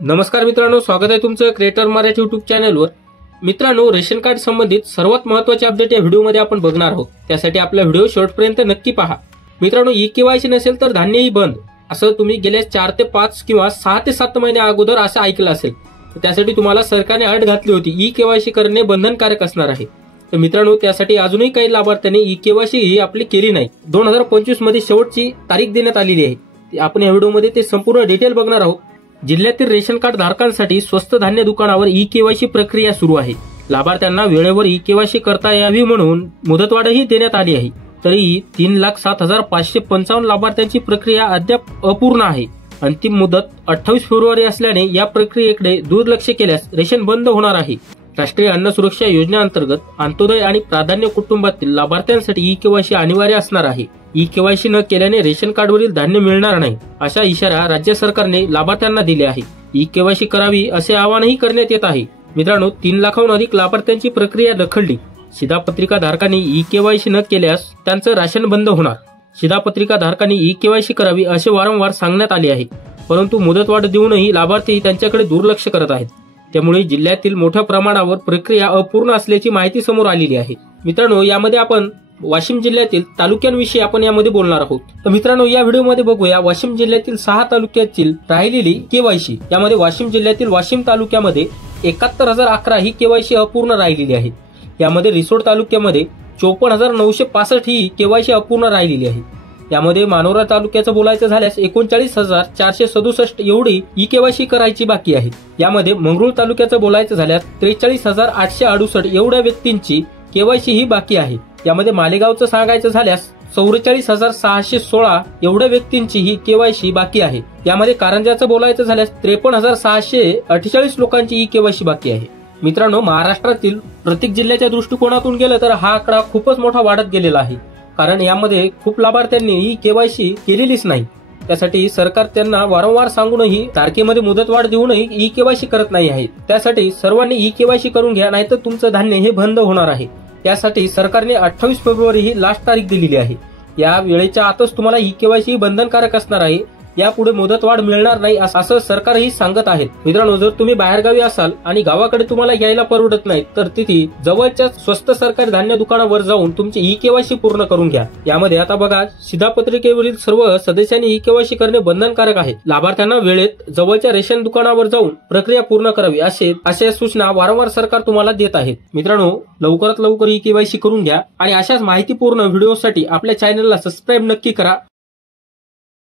नमस्कार मित्रांनो, स्वागत आहे तुमचं क्रिएटर मराठी युट्यूब चॅनलवर। मित्रांनो, रेशन कार्ड संबंधित सर्वात महत्त्वाचे अपडेट या व्हिडिओमध्ये आपण बघणार आहोत। त्यासाठी आपला व्हिडिओ शेवटपर्यंत नक्की पहा। मित्रांनो, ई-केवायसी नसेल तर धान्यही बंद, असं तुम्ही गेल्या 4 ते 5 किंवा 6 ते 7 महिने अगोदर असं ऐकलं असेल। त्यासाठी तुम्हाला सरकारने अट घातली होती, ई-केवायसी करणे बंधनकारक असणार आहे। तर मित्रांनो, त्यासाठी अजूनही काही लाभार्थ्यांनी ई-केवायसी ही आपली केली नाही। 2025 मध्ये शेवटची तारीख देण्यात आलेली आहे। आपण या व्हिडिओमध्ये ते संपूर्ण डिटेल बघणार आहोत। जिल्ह्यातील रेशन कार्ड धारकांसाठी स्वस्त धान्य दुकानावर ई-केवायसी प्रक्रिया सुरू आहे। लाभार्थ्यांना वेळेवर ई-केवायसी करता यावी म्हणून मुदतवाढही देण्यात आली आहे। तरीही 3,07,555 लाभार्थ्यांची प्रक्रिया अद्याप अपूर्ण आहे। अंतिम मुदत 28 फेब्रुवारी असल्याने या प्रक्रियेकडे दुर्लक्ष केल्यास रेशन बंद होणार आहे। राष्ट्रीय अन्न सुरक्षा योजनेअंतर्गत अंत्योदय आणि प्राधान्य कुटुंबातील लाभार्थ्यांसाठी ई-केवायसी अनिवार्य असणार आहे। ई-केवायसी न केल्याने रेशन कार्डवरील धान्य मिळणार नाही, अशा इशारा राज्य सरकारने लाभार्थ्यांना दिले आहे। ई-केवायसी करावी असे आवाहनही करण्यात येत आहे। मित्रांनो, 3 लाखाहून अधिक लाभार्थ्यांची प्रक्रिया रखडली। शिधापत्रिका धारकांनी ई-केवायसी न केल्यास त्यांचं राशन बंद होणार। शिधापत्रिका धारकांनी ई-केवायसी करावी असे वारंवार सांगण्यात आले आहे, परंतु मुदतवाढ देऊनही लाभार्थी त्यांच्याकडे दुर्लक्ष करत आहेत। त्यामुळे जिल्ह्यातील मोठ्या प्रमाणावर प्रक्रिया अपूर्ण असल्याची माहिती समोर आलेली आहे। मित्रांनो, यामध्ये आपण वाशिम जिल्ह्यातील तालुक्यांविषयी आपण यामध्ये बोलणार आहोत। तर मित्रांनो, या व्हिडिओमध्ये बघूया वाशिम जिल्ह्यातील 6 तालुक्यातील राहिलेली केवायसी। यामध्ये वाशिम जिल्ह्यातील वाशिम तालुक्यामध्ये 71,011 ही केवायसी अपूर्ण राहिलेली आहे। यामध्ये रिसोड तालुक्यामध्ये 54,965 ही केवायसी अपूर्ण राहिलेली आहे। यामध्ये मानोरा तालुक्याचं बोलायचं झाल्यास 39,467 एवढी ई केवायसी करायची बाकी आहे। यामध्ये मंगरुळ तालुक्याचं बोलायचं झाल्यास 43,868 एवढ्या व्यक्तींची केवायसी ही बाकी आहे। यामध्ये मालेगावचं सांगायचं झाल्यास 44,616 एवढ्या व्यक्तींची ही केवायसी बाकी आहे। यामध्ये कारंजाचं बोलायचं झाल्यास 53,648 लोकांची ई केवायसी बाकी आहे। मित्रांनो, महाराष्ट्रातील प्रत्येक जिल्ह्याच्या दृष्टिकोनातून गेलं तर हा आकडा खूपच मोठा वाढत गेलेला आहे, कारण यामध्ये खूप लाभार्थ्यांनी ही केवायसी केलेलीच नाही। त्यासाठी सरकार त्यांना वारंवार सांगूनही तारखेमध्ये मुदतवाढ देऊनही ई केवायसी करत नाही आहे। त्यासाठी सर्वांनी ई केवायसी करून घ्या, नाहीतर तुमचं धान्य हे बंद होणार आहे। त्यासाठी सरकारने 28 फेब्रुवारी ही लास्ट तारीख दिलेली आहे। या वेळेच्या आतच तुम्हाला ई केवायसी बंधनकारक असणार आहे। यापुढे मुदतवाढ मिळणार नाही असं सरकारही सांगत आहे। मित्रांनो, जर तुम्ही बाहेरगावी असाल आणि गावाकडे तुम्हाला यायला परवडत नाही, तर तिथे जवळच्या स्वस्त सरकारी धान्य दुकानावर जाऊन तुमची ई केवायसी पूर्ण करून घ्या। यामध्ये आता बघा, शिधापत्रिकेवरील सर्व सदस्यांनी ई केवायसी करणे बंधनकारक आहे। लाभार्थ्यांना वेळेत जवळच्या रेशन दुकानावर जाऊन प्रक्रिया पूर्ण करावी अशा सूचना वारंवार सरकार तुम्हाला देत आहे। मित्रांनो, लवकरात लवकर ई केवायसी करून घ्या आणि अशाच माहितीपूर्ण व्हिडिओसाठी आपल्या चॅनलला सबस्क्राईब नक्की करा।